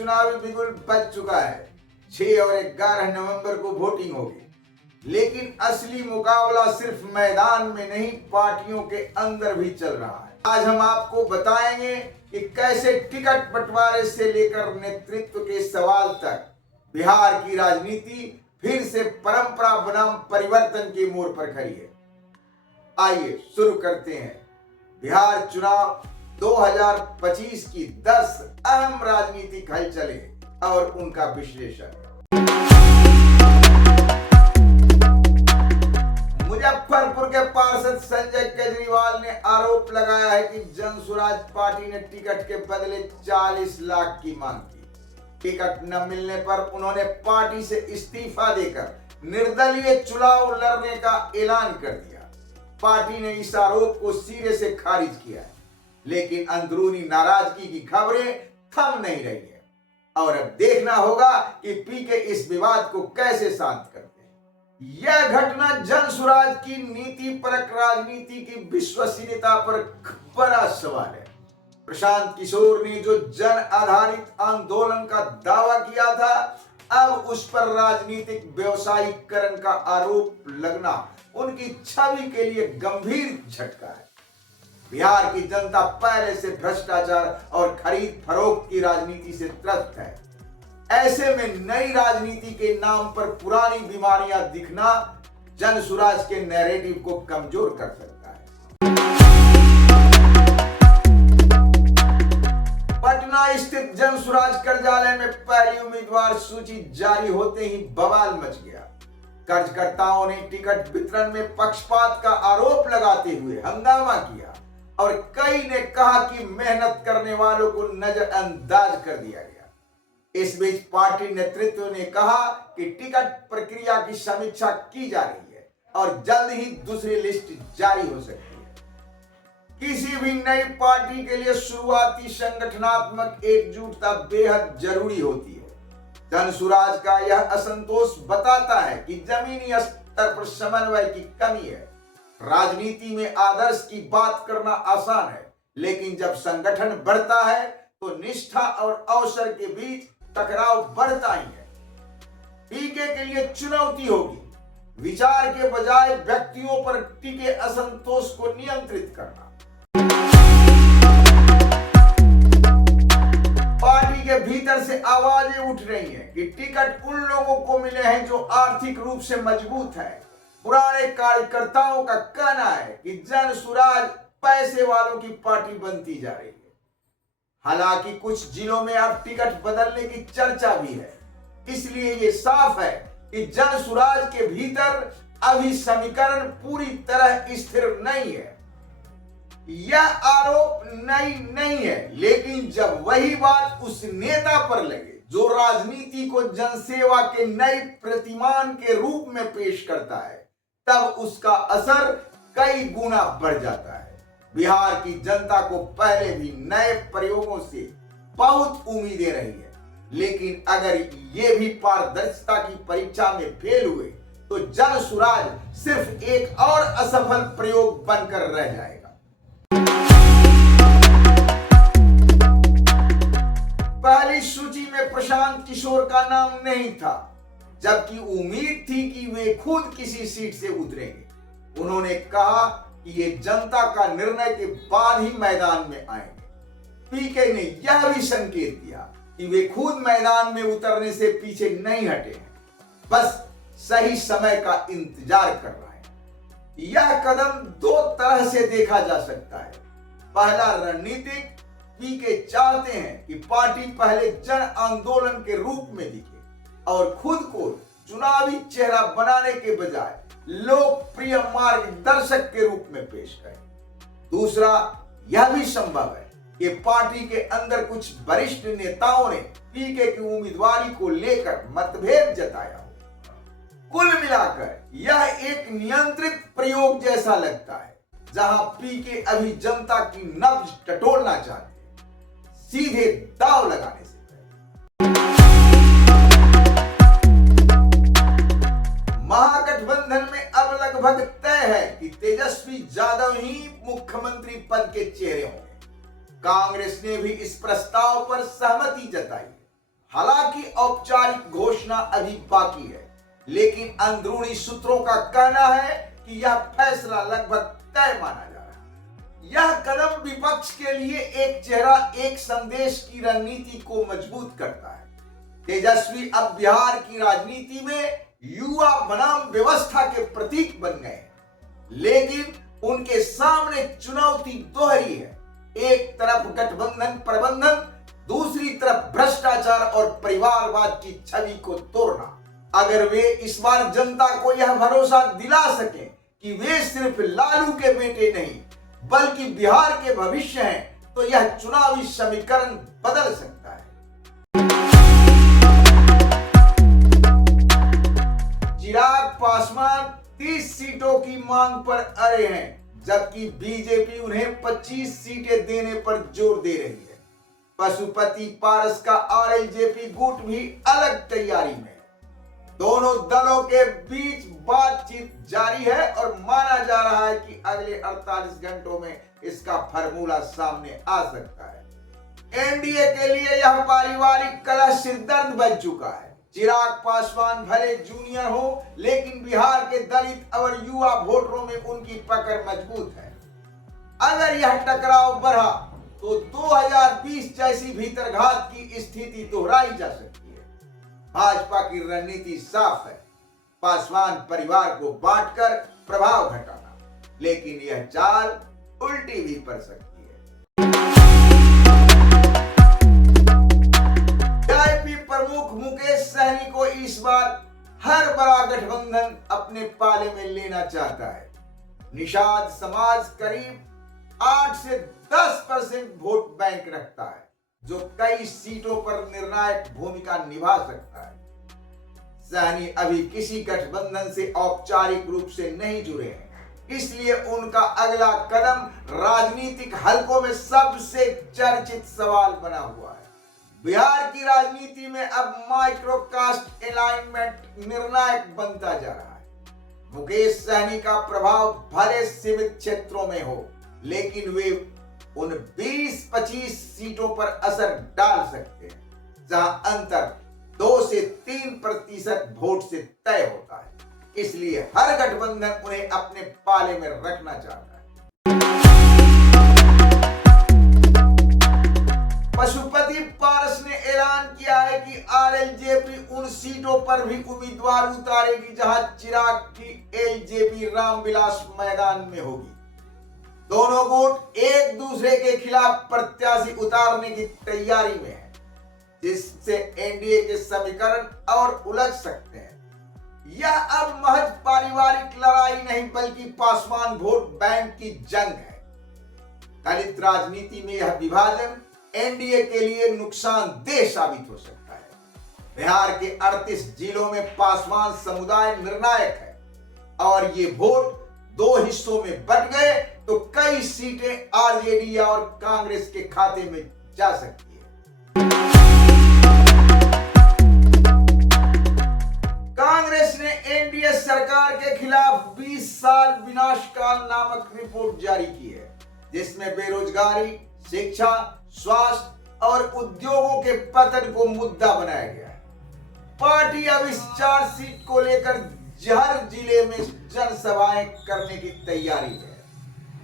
चुनावी बिगुल बज चुका है। 6 और 11 नवंबर को वोटिंग होगी, लेकिन असली मुकाबला सिर्फ मैदान में नहीं, पार्टियों के अंदर भी चल रहा है। आज हम आपको बताएंगे कि कैसे टिकट बंटवारे से लेकर नेतृत्व के सवाल तक बिहार की राजनीति फिर से परंपरा बनाम परिवर्तन के मोड़ पर खड़ी है। आइए शुरू करते हैं बिहार चुनाव 2025 की 10 अहम राजनीतिक हलचलें और उनका विश्लेषण। मुजफ्फरपुर के पार्षद संजय केजरीवाल ने आरोप लगाया है कि जनसुराज पार्टी ने टिकट के बदले 40 लाख की मांग की। टिकट न मिलने पर उन्होंने पार्टी से इस्तीफा देकर निर्दलीय चुनाव लड़ने का ऐलान कर दिया। पार्टी ने इस आरोप को सिरे से खारिज किया है, लेकिन अंदरूनी नाराजगी की खबरें थम नहीं रही है और अब देखना होगा कि पीके इस विवाद को कैसे शांत करते हैं। यह घटना जनसुराज की नीतिपरक राजनीति की विश्वसनीयता पर बड़ा सवाल है। प्रशांत किशोर ने जो जन आधारित आंदोलन का दावा किया था, अब उस पर राजनीतिक व्यवसायीकरण का आरोप लगना उनकी छवि के लिए गंभीर झटका है। बिहार की जनता पहले से भ्रष्टाचार और खरीद फरोख्त की राजनीति से त्रस्त है। ऐसे में नई राजनीति के नाम पर पुरानी बीमारियां दिखना जनसुराज के नैरेटिव को कमजोर कर सकता है। पटना स्थित जनसुराज कार्यालय में पहली उम्मीदवार सूची जारी होते ही बवाल मच गया। कर्जकर्ताओं ने टिकट वितरण में पक्षपात का आरोप लगाते हुए हंगामा किया और कई ने कहा कि मेहनत करने वालों को नजरअंदाज कर दिया गया। इस बीच पार्टी नेतृत्व ने कहा कि टिकट प्रक्रिया की समीक्षा की जा रही है और जल्द ही दूसरी लिस्ट जारी हो सकती है। किसी भी नई पार्टी के लिए शुरुआती संगठनात्मक एकजुटता बेहद जरूरी होती है। जनसुराज का यह असंतोष बताता है कि जमीनी स्तर पर समन्वय की कमी है। राजनीति में आदर्श की बात करना आसान है, लेकिन जब संगठन बढ़ता है तो निष्ठा और अवसर के बीच टकराव बढ़ता ही है। पीके के लिए चुनौती होगी विचार के बजाय व्यक्तियों पर टिके असंतोष को नियंत्रित करना। पार्टी के भीतर से आवाजें उठ रही हैं कि टिकट उन लोगों को मिले हैं जो आर्थिक रूप से मजबूत हैं। पुराने कार्यकर्ताओं का कहना है कि जनसुराज पैसे वालों की पार्टी बनती जा रही है। हालांकि कुछ जिलों में अब टिकट बदलने की चर्चा भी है, इसलिए ये साफ है कि जनसुराज के भीतर अभी समीकरण पूरी तरह स्थिर नहीं है। यह आरोप नई नहीं है, लेकिन जब वही बात उस नेता पर लगे जो राजनीति को जनसेवा के नए प्रतिमान के रूप में पेश करता है, तब उसका असर कई गुना बढ़ जाता है। बिहार की जनता को पहले भी नए प्रयोगों से बहुत उम्मीदें रही है, लेकिन अगर ये भी पारदर्शिता की परीक्षा में फेल हुए तो जनसुराज सिर्फ एक और असफल प्रयोग बनकर रह जाएगा। पहली सूची में प्रशांत किशोर का नाम नहीं था, जबकि उम्मीद थी कि वे खुद किसी सीट से उतरेंगे। उन्होंने कहा कि ये जनता का निर्णय के बाद ही मैदान में आएंगे। पीके ने यह भी संकेत दिया कि वे खुद मैदान में उतरने से पीछे नहीं हटे हैं, बस सही समय का इंतजार कर रहे हैं। यह कदम दो तरह से देखा जा सकता है। पहला, रणनीतिक, पीके चाहते हैं कि पार्टी पहले जन आंदोलन के रूप में दिखे और खुद को चुनावी चेहरा बनाने के बजाय लोकप्रिय मार्गदर्शक के रूप में पेश करें। दूसरा, यह भी संभव है कि पार्टी के अंदर कुछ वरिष्ठ नेताओं ने पीके की उम्मीदवारी को लेकर मतभेद जताया हो। कुल मिलाकर यह एक नियंत्रित प्रयोग जैसा लगता है, जहां पीके अभी जनता की नब्ज टटोलना चाहते हैं, सीधे दांव लगाने से। महागठबंधन में अब लगभग तय है कि तेजस्वी यादव ही मुख्यमंत्री पद के चेहरे होंगे। कांग्रेस ने भी इस प्रस्ताव पर सहमति जताई है। हालांकि औपचारिक घोषणा अभी बाकी है, लेकिन अंदरूनी सूत्रों का कहना है कि यह फैसला लगभग तय माना जा रहा है। यह कदम विपक्ष के लिए एक चेहरा एक संदेश की रणनीति को मजबूत करता है। तेजस्वी अब बिहार की राजनीति में युवा बनाम व्यवस्था के प्रतीक बन गए, लेकिन उनके सामने चुनौती दोहरी है। एक तरफ गठबंधन प्रबंधन, दूसरी तरफ भ्रष्टाचार और परिवारवाद की छवि को तोड़ना। अगर वे इस बार जनता को यह भरोसा दिला सकें कि वे सिर्फ लालू के बेटे नहीं बल्कि बिहार के भविष्य हैं, तो यह चुनावी समीकरण बदल सकता है। चिराग पासवान 30 सीटों की मांग पर अड़े हैं, जबकि बीजेपी उन्हें 25 सीटें देने पर जोर दे रही है। पशुपति पारस का आरएलजेपी गुट भी अलग तैयारी में है। दोनों दलों के बीच बातचीत जारी है और माना जा रहा है कि अगले 48 घंटों में इसका फार्मूला सामने आ सकता है। एनडीए के लिए यह पारिवारिक कलह सिरदर्द बन चुका है। चिराग पासवान भले जूनियर हो, लेकिन बिहार के दलित और युवा वोटरों में उनकी पकड़ मजबूत है। अगर यह टकराव बढ़ा तो 2020 जैसी भीतरघात की स्थिति दोहराई जा सकती है। भाजपा की रणनीति साफ है, पासवान परिवार को बांटकर प्रभाव घटाना, लेकिन यह चाल उल्टी भी पड़ सकती है। वीआईपी प्रमुख मुकेश सहनी को इस बार हर बड़ा गठबंधन अपने पाले में लेना चाहता है। निषाद समाज करीब 8 से 10% वोट बैंक रखता है, जो कई सीटों पर निर्णायक भूमिका निभा सकता है। सहनी अभी किसी गठबंधन से औपचारिक रूप से नहीं जुड़े हैं, इसलिए उनका अगला कदम राजनीतिक हलकों में सबसे चर्चित सवाल बना हुआ है। बिहार की राजनीति में अब माइक्रोकास्ट अलाइनमेंट निर्णायक बनता जा रहा है। मुकेश सहनी का प्रभाव भले सीमित क्षेत्रों में हो, लेकिन वे उन 20-25 सीटों पर असर डाल सकते हैं जहां अंतर 2 से 3% वोट से तय होता है। इसलिए हर गठबंधन उन्हें अपने पाले में रखना चाहता है। पशुपति पारस ने ऐलान किया है कि आरएलजेपी उन सीटों पर भी उम्मीदवार उतारेगी जहां चिराग की एलजेपी रामविलास मैदान में होगी। दोनों गुट एक दूसरे के खिलाफ प्रत्याशी उतारने की तैयारी में है, जिससे एनडीए के समीकरण और उलझ सकते हैं। यह अब महज पारिवारिक लड़ाई नहीं बल्कि पासवान वोट बैंक की जंग है। दलित राजनीति में यह विभाजन एनडीए के लिए नुकसानदेह साबित हो सकता है। बिहार के 38 जिलों में पासवान समुदाय निर्णायक है और ये वोट 2 हिस्सों में बंट गए तो कई सीटें आरजेडी और कांग्रेस के खाते में जा सकती है। कांग्रेस ने एनडीए सरकार के खिलाफ 20 साल विनाशकाल नामक रिपोर्ट जारी की है, जिसमें बेरोजगारी, शिक्षा, स्वास्थ्य और उद्योगों के पतन को मुद्दा बनाया गया है। पार्टी अब इस चार्जशीट को लेकर हर जिले में जनसभाएं करने की तैयारी है,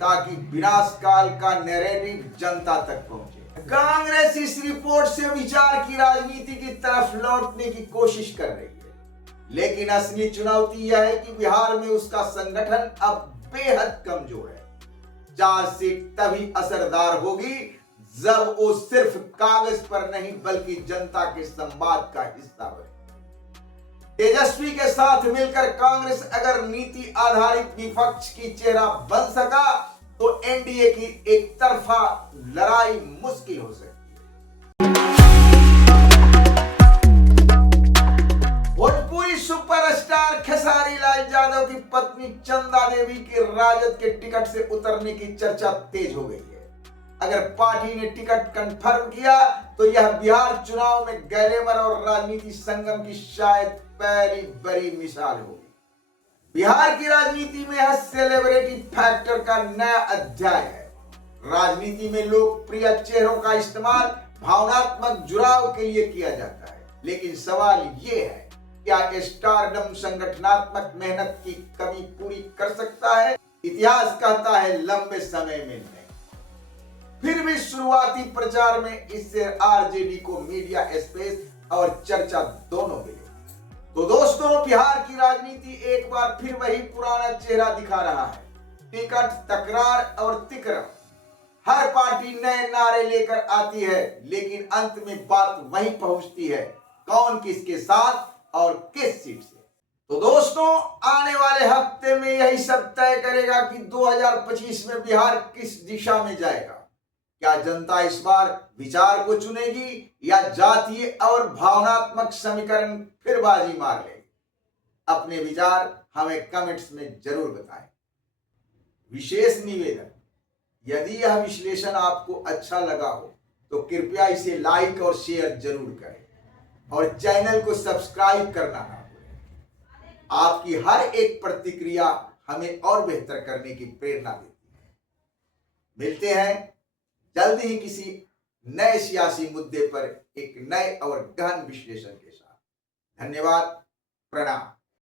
ताकि विनाशकाल का नैरेटिव जनता तक पहुंचे। कांग्रेस इस रिपोर्ट से विचार की राजनीति की तरफ लौटने की कोशिश कर रही है, लेकिन असली चुनौती यह है कि बिहार में उसका संगठन अब बेहद कमजोर है। चार्जशीट तभी असरदार होगी जब वो सिर्फ कागज पर नहीं बल्कि जनता के संवाद का हिस्सा बने। तेजस्वी के साथ मिलकर कांग्रेस अगर नीति आधारित विपक्ष की चेहरा बन सका तो एनडीए की एक तरफा लड़ाई मुश्किल हो सकती है। भोजपुरी सुपरस्टार खेसारी लाल यादव की पत्नी चंदा देवी के राजद के टिकट से उतरने की चर्चा तेज हो गई है। अगर पार्टी ने टिकट कंफर्म किया तो यह बिहार चुनाव में गैलेमर और राजनीति संगम की शायद पहली बड़ी मिसाल होगी। बिहार की राजनीति में यह सेलिब्रिटी फैक्टर का नया अध्याय है। राजनीति में लोकप्रिय चेहरों का इस्तेमाल भावनात्मक जुड़ाव के लिए किया जाता है। लेकिन सवाल ये है, क्या स्टारडम संगठनात्मक मेहनत की कमी पूरी कर सकता है? इतिहास कहता है लंबे समय में नहीं। फिर भी शुरुआती प्रचार में इससे आरजेडी को मीडिया स्पेस और चर्चा दोनों मिली। तो दोस्तों, बिहार की राजनीति एक बार फिर वही पुराना चेहरा दिखा रहा है। टिकट, तकरार और तिकरम। हर पार्टी नए नारे लेकर आती है, लेकिन अंत में बात वही पहुंचती है, कौन किसके साथ और किस सीट से। तो दोस्तों, आने वाले हफ्ते में यही सब तय करेगा कि 2025 में बिहार किस दिशा में जाएगा। क्या जनता इस बार विचार को चुनेगी या जातीय और भावनात्मक समीकरण फिर बाजी मार लेगी? अपने विचार हमें कमेंट्स में जरूर बताएं। विशेष निवेदन, यदि यह विश्लेषण आपको अच्छा लगा हो तो कृपया इसे लाइक और शेयर जरूर करें और चैनल को सब्सक्राइब करना ना भूलें। आपकी हर एक प्रतिक्रिया हमें और बेहतर करने की प्रेरणा देती है। मिलते हैं जल्द ही किसी नए सियासी मुद्दे पर एक नए और गहन विश्लेषण के साथ। धन्यवाद, प्रणाम।